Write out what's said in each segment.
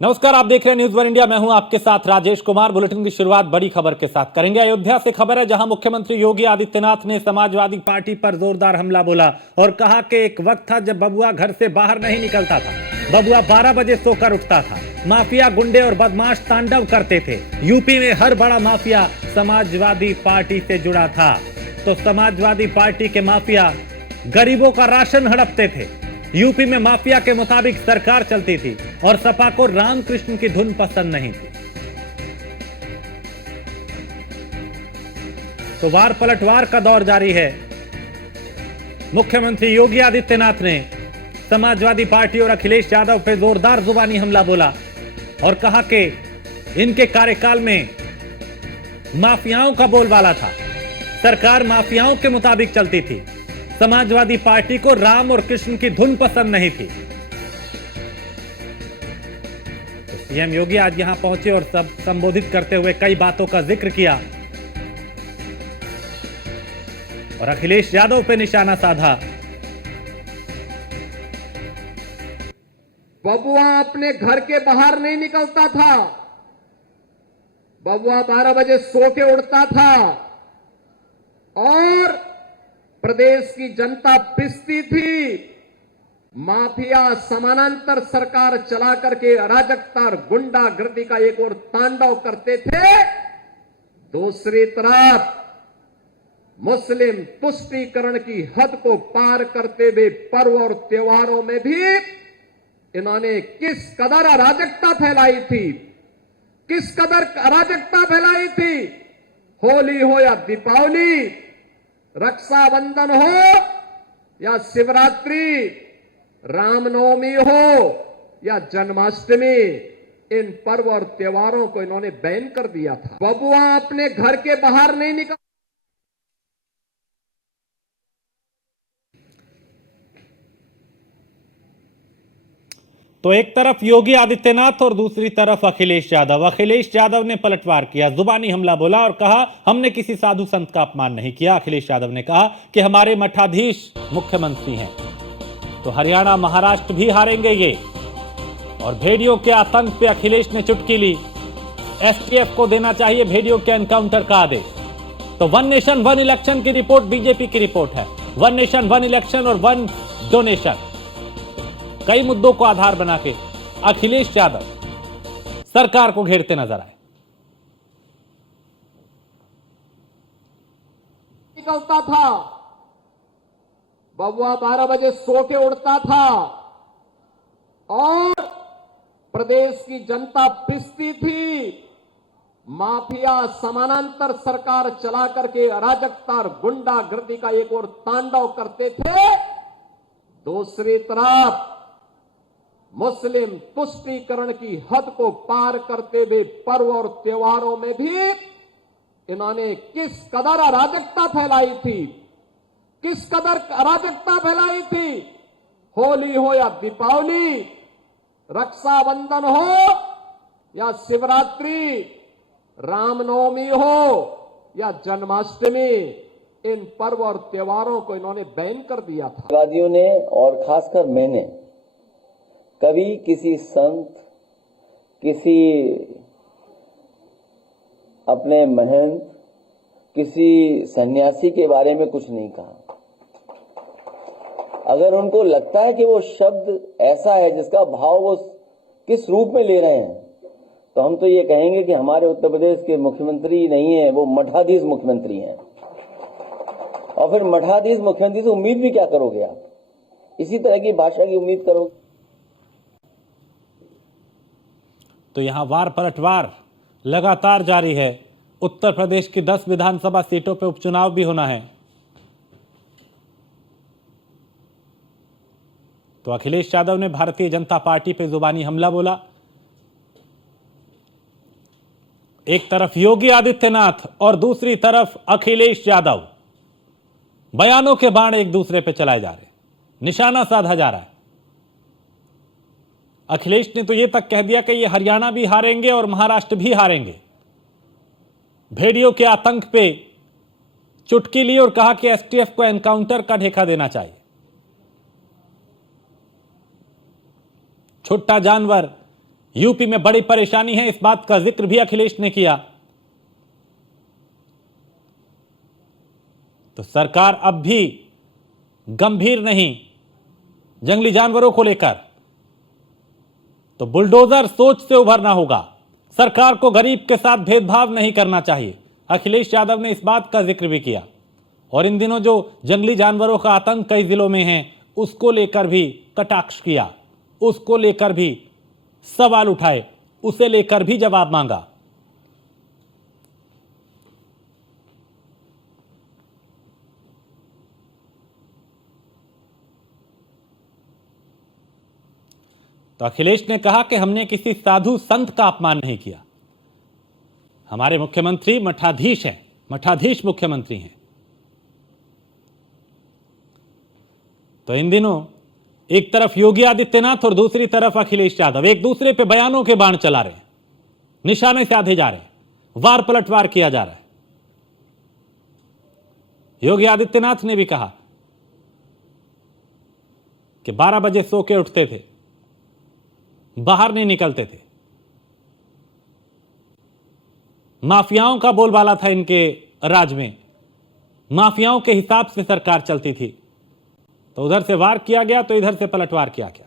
नमस्कार, आप देख रहे हैं न्यूज वन इंडिया। मैं हूं आपके साथ राजेश कुमार। बुलेटिन की शुरुआत बड़ी खबर के साथ करेंगे। अयोध्या से खबर है, जहां मुख्यमंत्री योगी आदित्यनाथ ने समाजवादी पार्टी पर जोरदार हमला बोला और कहा कि एक वक्त था जब बबुआ घर से बाहर नहीं निकलता था। बबुआ 12 बजे सोकर उठता था। माफिया, गुंडे और बदमाश तांडव करते थे। यूपी में हर बड़ा माफिया समाजवादी पार्टी से जुड़ा था। तो समाजवादी पार्टी के माफिया गरीबों का राशन हड़पते थे। यूपी में माफिया के मुताबिक सरकार चलती थी और सपा को रामकृष्ण की धुन पसंद नहीं थी। तो वार पलटवार का दौर जारी है। मुख्यमंत्री योगी आदित्यनाथ ने समाजवादी पार्टी और अखिलेश यादव पर जोरदार जुबानी हमला बोला और कहा कि इनके कार्यकाल में माफियाओं का बोलबाला था। सरकार माफियाओं के मुताबिक चलती थी। समाजवादी पार्टी को राम और कृष्ण की धुन पसंद नहीं थी। तो सीएम योगी आज यहां पहुंचे और सब संबोधित करते हुए कई बातों का जिक्र किया और अखिलेश यादव पे निशाना साधा। बबुआ अपने घर के बाहर नहीं निकलता था। बबुआ 12 बजे सो के उठता था और प्रदेश की जनता पिसती थी। माफिया समानांतर सरकार चला करके अराजकता और गुंडागर्दी का एक और तांडव करते थे। दूसरी तरफ मुस्लिम तुष्टीकरण की हद को पार करते हुए पर्व और त्योहारों में भी इन्होंने किस कदर अराजकता फैलाई थी, किस कदर अराजकता फैलाई थी। होली हो या दीपावली, रक्षाबंधन हो या शिवरात्रि, रामनवमी हो या जन्माष्टमी, इन पर्व और त्योहारों को इन्होंने बैन कर दिया था। बबुआ अपने घर के बाहर नहीं निकल। तो एक तरफ योगी आदित्यनाथ और दूसरी तरफ अखिलेश यादव। अखिलेश यादव ने पलटवार किया, जुबानी हमला बोला और कहा हमने किसी साधु संत का अपमान नहीं किया। अखिलेश यादव ने कहा कि हमारे मठाधीश मुख्यमंत्री हैं, तो हरियाणा महाराष्ट्र भी हारेंगे ये। और भेड़ियों के आतंक पे अखिलेश ने चुटकी ली। एसटीएफ को देना चाहिए भेड़ियों के एनकाउंटर का आदेश। तो वन नेशन वन इलेक्शन की रिपोर्ट बीजेपी की रिपोर्ट है। वन नेशन वन इलेक्शन और वन डोनेशन, कई मुद्दों को आधार बना के अखिलेश यादव सरकार को घेरते नजर आए। निकलता था। बबुआ 12 बजे सो के उठता था और प्रदेश की जनता पिसती थी। माफिया समानांतर सरकार चला करके अराजकता और गुंडागर्दी का एक और तांडव करते थे। दूसरी तरफ मुस्लिम तुष्टीकरण की हद को पार करते हुए पर्व और त्योहारों में भी इन्होंने किस कदर अराजकता फैलाई थी, किस कदर अराजकता फैलाई थी। होली हो या दीपावली, रक्षाबंधन हो या शिवरात्रि, रामनवमी हो या जन्माष्टमी, इन पर्व और त्योहारों को इन्होंने बैन कर दिया था। वादियों ने और खासकर मैंने कभी किसी संत, किसी अपने महंत, किसी सन्यासी के बारे में कुछ नहीं कहा। अगर उनको लगता है कि वो शब्द ऐसा है जिसका भाव वो किस रूप में ले रहे हैं, तो हम तो ये कहेंगे कि हमारे उत्तर प्रदेश के मुख्यमंत्री नहीं है, वो मठाधीश मुख्यमंत्री हैं। और फिर मठाधीश मुख्यमंत्री से उम्मीद भी क्या करोगे आप? इसी तरह की भाषा की उम्मीद करोगे? तो यहां वार पलटवार लगातार जारी है। उत्तर प्रदेश की 10 विधानसभा सीटों पर उपचुनाव भी होना है। तो अखिलेश यादव ने भारतीय जनता पार्टी पर जुबानी हमला बोला। एक तरफ योगी आदित्यनाथ और दूसरी तरफ अखिलेश यादव। बयानों के बाण एक दूसरे पर चलाए जा रहे, निशाना साधा जा रहा है। अखिलेश ने तो यह तक कह दिया कि ये हरियाणा भी हारेंगे और महाराष्ट्र भी हारेंगे। भेड़ियों के आतंक पे चुटकी ली और कहा कि एसटीएफ को एनकाउंटर का ठेका देना चाहिए। छुट्टा जानवर यूपी में बड़ी परेशानी है, इस बात का जिक्र भी अखिलेश ने किया। तो सरकार अब भी गंभीर नहीं जंगली जानवरों को लेकर, तो बुलडोजर सोच से उभरना होगा। सरकार को गरीब के साथ भेदभाव नहीं करना चाहिए। अखिलेश यादव ने इस बात का जिक्र भी किया। और इन दिनों जो जंगली जानवरों का आतंक कई जिलों में है, उसको लेकर भी कटाक्ष किया, उसको लेकर भी सवाल उठाए, उसे लेकर भी जवाब मांगा। तो अखिलेश ने कहा कि हमने किसी साधु संत का अपमान नहीं किया। हमारे मुख्यमंत्री मठाधीश हैं, मठाधीश मुख्यमंत्री हैं। तो इन दिनों एक तरफ योगी आदित्यनाथ और दूसरी तरफ अखिलेश यादव एक दूसरे पे बयानों के बाण चला रहे हैं, निशाने साधे जा रहे हैं, वार पलटवार किया जा रहा है। योगी आदित्यनाथ ने भी कहा कि 12 बजे सो के उठते थे, बाहर नहीं निकलते थे, माफियाओं का बोलबाला था इनके राज में, माफियाओं के हिसाब से सरकार चलती थी। तो उधर से वार किया गया तो इधर से पलटवार किया गया।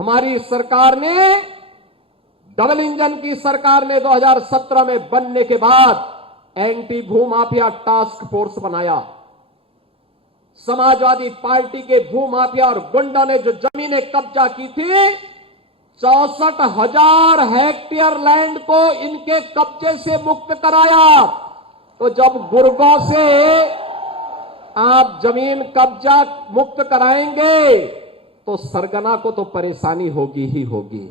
हमारी सरकार ने, डबल इंजन की सरकार ने 2017 में बनने के बाद एंटी भूमाफिया टास्क फोर्स बनाया। समाजवादी पार्टी के भूमाफिया और गुंडों ने जो जमीनें कब्जा की थी, 64,000 हेक्टेयर लैंड को इनके कब्जे से मुक्त कराया। तो जब गुर्गों से आप जमीन कब्जा मुक्त कराएंगे तो सरगना को तो परेशानी होगी ही होगी।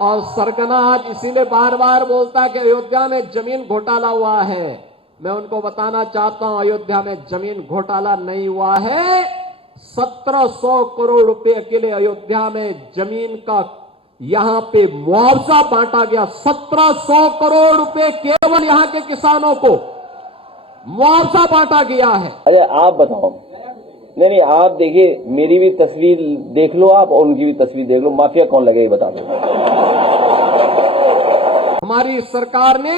और सरगना आज इसीलिए बार बार बोलता है कि अयोध्या में जमीन घोटाला हुआ है। मैं उनको बताना चाहता हूं, अयोध्या में जमीन घोटाला नहीं हुआ है। 1700 करोड़ रुपए के लिए अयोध्या में जमीन का यहां पे मुआवजा बांटा गया। 1700 करोड़ रुपए केवल यहां के किसानों को मुआवजा बांटा गया है। अरे आप बताओ, नहीं आप देखिए, मेरी भी तस्वीर देख लो आप और उनकी भी तस्वीर देख लो, माफिया कौन लगे बता दो। हमारी सरकार ने,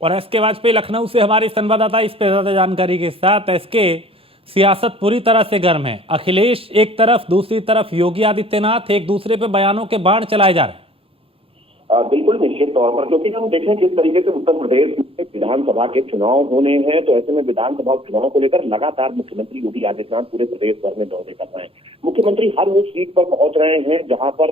और एसके वाजपेयी लखनऊ से हमारे संवाददाता इस पे ज्यादा जानकारी के साथ। एसके, सियासत पूरी तरह से गर्म है। अखिलेश एक तरफ, दूसरी तरफ योगी आदित्यनाथ एक दूसरे पे बयानों के बाण चलाए जा रहे हैं। बिल्कुल निश्चित तौर पर, क्योंकि हम देखें जिस तरीके से उत्तर प्रदेश में विधानसभा के चुनाव होने हैं, तो ऐसे में विधानसभा चुनाव को लेकर लगातार मुख्यमंत्री योगी आदित्यनाथ पूरे प्रदेश भर में दौरे कर रहे हैं। मुख्यमंत्री हर उस सीट पर पहुंच रहे हैं जहां पर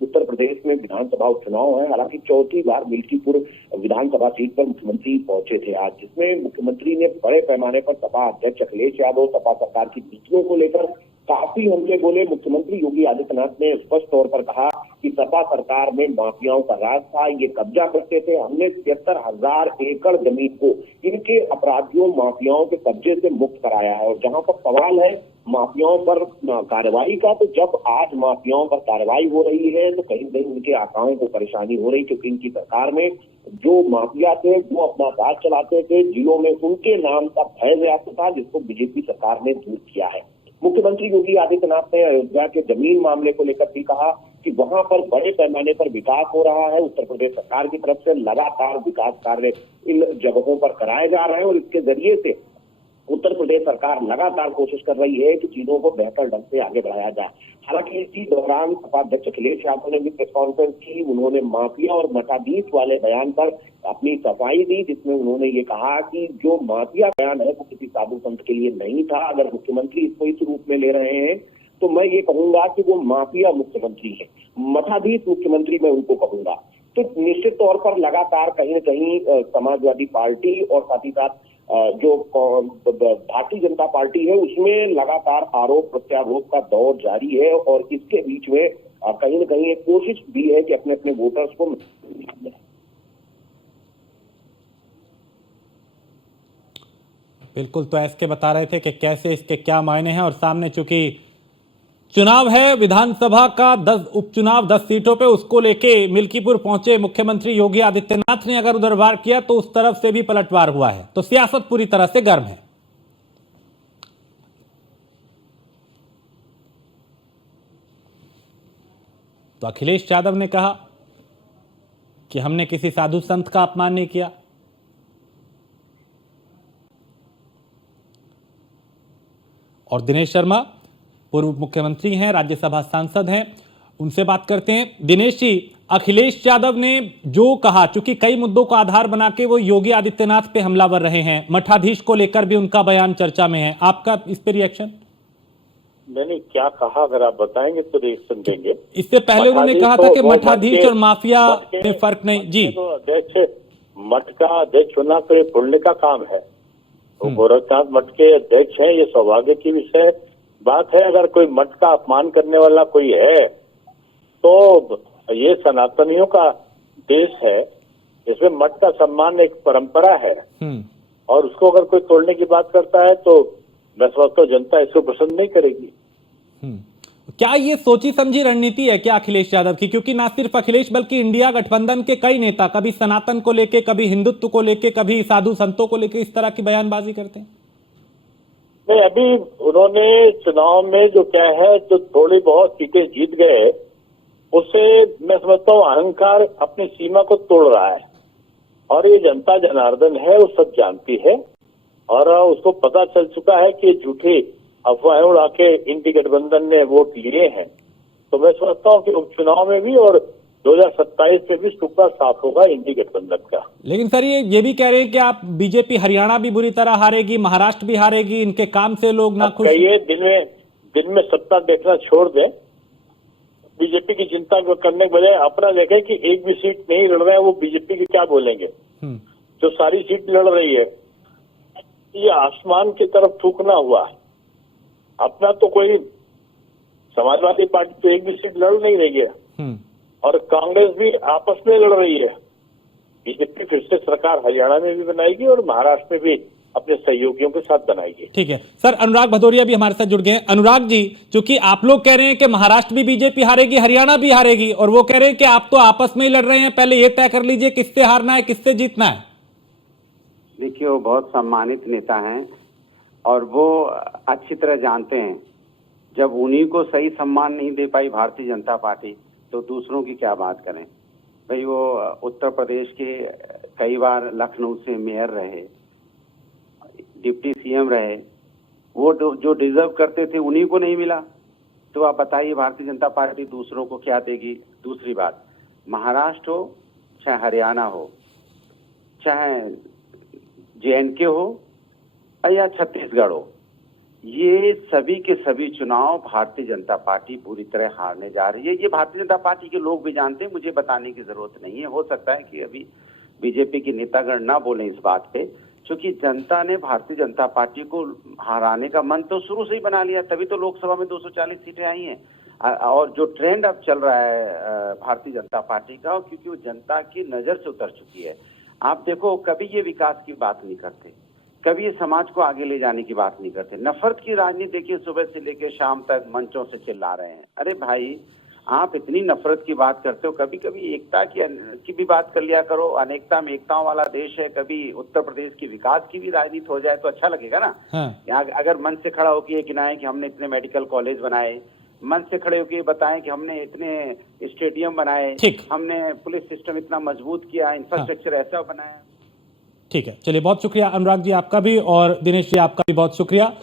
उत्तर प्रदेश में विधानसभा उपचुनाव है। हालांकि चौथी बार मिल्कीपुर विधानसभा सीट पर मुख्यमंत्री पहुंचे थे आज, जिसमें मुख्यमंत्री ने बड़े पैमाने पर सपा अध्यक्ष अखिलेश यादव, सपा सरकार की नीतियों को लेकर काफी हमसे बोले। मुख्यमंत्री योगी आदित्यनाथ ने स्पष्ट तौर पर कहा कि सपा सरकार में माफियाओं का राज था, ये कब्जा करते थे। हमने 73,000 एकड़ जमीन को इनके अपराधियों माफियाओं के कब्जे से मुक्त कराया है। और जहां पर सवाल है माफियाओं पर कार्रवाई का, तो जब आज माफियाओं पर कार्रवाई हो रही है तो कहीं कहीं उनके आकाओं को परेशानी हो रही, क्योंकि इनकी सरकार में जो माफिया थे वो अपना राज चलाते थे, जिलों में उनके नाम का भय व्याप्त था, जिसको बीजेपी सरकार ने दूर किया है। मुख्यमंत्री योगी आदित्यनाथ ने अयोध्या के जमीन मामले को लेकर भी कहा कि वहां पर बड़े पैमाने पर विकास हो रहा है। उत्तर प्रदेश सरकार की तरफ से लगातार विकास कार्य इन जगहों पर कराए जा रहे हैं और इसके जरिए से उत्तर प्रदेश सरकार लगातार कोशिश कर रही है कि चीजों को बेहतर ढंग से आगे बढ़ाया जाए। हालांकि इसी दौरान सपा अध्यक्ष अखिलेश यादव ने भी प्रेस कॉन्फ्रेंस की। उन्होंने माफिया और मठाधीश वाले बयान पर अपनी सफाई दी, जिसमें उन्होंने ये कहा कि जो माफिया बयान है वो किसी साधु संत के लिए नहीं था। अगर मुख्यमंत्री इसको इस रूप में ले रहे हैं तो मैं ये कहूंगा कि वो माफिया मुख्यमंत्री है, मठाधीश मुख्यमंत्री मैं उनको कहूंगा। तो निश्चित तौर पर लगातार कहीं न कहीं समाजवादी पार्टी और साथ ही साथ जो भारतीय जनता पार्टी है उसमें लगातार आरोप प्रत्यारोप का दौर जारी है। और इसके बीच में कहीं न कहीं एक कोशिश भी है कि अपने अपने वोटर्स को बिल्कुल, तो एसके बता रहे थे कि कैसे इसके क्या मायने हैं। और सामने चूंकि चुनाव है विधानसभा का, 10 उपचुनाव 10 सीटों पे, उसको लेके मिल्कीपुर पहुंचे मुख्यमंत्री योगी आदित्यनाथ ने। अगर उधर वार किया तो उस तरफ से भी पलटवार हुआ है। तो सियासत पूरी तरह से गर्म है। तो अखिलेश यादव ने कहा कि हमने किसी साधु संत का अपमान नहीं किया। और दिनेश शर्मा पूर्व मुख्यमंत्री हैं, राज्यसभा सांसद हैं, उनसे बात करते हैं। दिनेश जी, अखिलेश यादव ने जो कहा, चूंकि कई मुद्दों को आधार बना के वो योगी आदित्यनाथ पे हमलावर रहे हैं, मठाधीश को लेकर भी उनका बयान चर्चा में है, आपका इस पे रिएक्शन? मैंने क्या कहा अगर आप बताएंगे तो रिएक्शन देंगे। इससे पहले उन्होंने कहा था कि मठाधीश और माफिया में फर्क नहीं। जी, तो अध्यक्ष मठ का अध्यक्ष होना तो पुण्य का काम है, तो गोरखनाथ मठ के अध्यक्ष हैं, ये सौभाग्य की विषय बात है। अगर कोई मठ का अपमान करने वाला कोई है तो ये सनातनियों का देश है, इसमें मठ का सम्मान एक परंपरा है, और उसको अगर कोई तोड़ने की बात करता है तो मैं समझता हूँ जनता इसको पसंद नहीं करेगी। क्या ये सोची समझी रणनीति है क्या अखिलेश यादव की? क्योंकि ना सिर्फ अखिलेश बल्कि इंडिया गठबंधन के कई नेता कभी सनातन को लेके, कभी हिंदुत्व को लेके, कभी साधु संतों को लेके इस तरह की बयानबाजी करते हैं। नहीं, अभी उन्होंने चुनाव में जो क्या है, जो थोड़ी बहुत सीटें जीत गए, उससे मैं समझता हूँ अहंकार अपनी सीमा को तोड़ रहा है, और ये जनता जनार्दन है, वो सब जानती है, और उसको पता चल चुका है कि झूठी अफवाहें उड़ा के इंडी गठबंधन ने वोट लिए हैं। तो मैं समझता हूँ कि उपचुनाव में भी और 2027 में भी सुपड़ा साफ होगा इंडी गठबंधन का। लेकिन सर ये भी कह रहे हैं कि आप बीजेपी हरियाणा भी बुरी तरह हारेगी, महाराष्ट्र भी हारेगी, इनके काम से लोग नाखुश। कहिए दिन में सत्ता देखना छोड़ दें, बीजेपी की चिंता करने के बजाय अपना देखें कि एक भी सीट नहीं लड़ रहे हैं, वो बीजेपी की क्या बोलेंगे। जो सारी सीट लड़ रही है ये आसमान की तरफ थूकना हुआ है। अपना तो कोई समाजवादी पार्टी तो एक भी सीट लड़ नहीं रही है, और कांग्रेस भी आपस में लड़ रही है। बीजेपी फिर से सरकार हरियाणा में भी बनाएगी और महाराष्ट्र में भी अपने सहयोगियों के साथ बनाएगी। ठीक है सर, अनुराग भदौरिया भी हमारे साथ जुड़ गए हैं। अनुराग जी, क्योंकि आप लोग कह रहे हैं कि महाराष्ट्र भी बीजेपी हारेगी, हरियाणा भी हारेगी, और वो कह रहे हैं कि आप तो आपस में ही लड़ रहे हैं, पहले ये तय कर लीजिए किससे हारना है, किससे जीतना है। देखिए, वो बहुत सम्मानित नेता हैं और वो अच्छी तरह जानते हैं जब उन्हीं को सही सम्मान नहीं दे पाई भारतीय जनता पार्टी तो दूसरों की क्या बात करें। भाई वो उत्तर प्रदेश के कई बार लखनऊ से मेयर रहे, डिप्टी सीएम रहे, वो जो डिजर्व करते थे उन्हीं को नहीं मिला, तो आप बताइए भारतीय जनता पार्टी दूसरों को क्या देगी। दूसरी बात, महाराष्ट्र हो चाहे हरियाणा हो, चाहे जेएनके हो या छत्तीसगढ़ हो, ये सभी के सभी चुनाव भारतीय जनता पार्टी पूरी तरह हारने जा रही है। ये भारतीय जनता पार्टी के लोग भी जानते हैं, मुझे बताने की जरूरत नहीं है। हो सकता है कि अभी बीजेपी के नेतागण ना बोले इस बात पे, क्योंकि जनता ने भारतीय जनता पार्टी को हराने का मन तो शुरू से ही बना लिया, तभी तो लोकसभा में 240 सीटें आई हैं। और जो ट्रेंड अब चल रहा है भारतीय जनता पार्टी का, क्योंकि वो जनता की नजर से उतर चुकी है। आप देखो, कभी ये विकास की बात नहीं करते, कभी ये समाज को आगे ले जाने की बात नहीं करते। नफरत की राजनीति देखिए, सुबह से लेकर शाम तक मंचों से चिल्ला रहे हैं। अरे भाई, आप इतनी नफरत की बात करते हो, कभी कभी एकता की भी बात कर लिया करो। अनेकता में एकताओं वाला देश है, कभी उत्तर प्रदेश की विकास की भी राजनीति हो जाए तो अच्छा लगेगा ना। हाँ। अगर मन से खड़ा होकर ये गिनाएं कि हमने इतने मेडिकल कॉलेज बनाए, मन से खड़े होकर बताएं कि हमने इतने स्टेडियम बनाए, हमने पुलिस सिस्टम इतना मजबूत किया, इंफ्रास्ट्रक्चर ऐसा बनाया। ठीक है, चलिए, बहुत शुक्रिया अनुराग जी आपका भी, और दिनेश जी आपका भी बहुत शुक्रिया।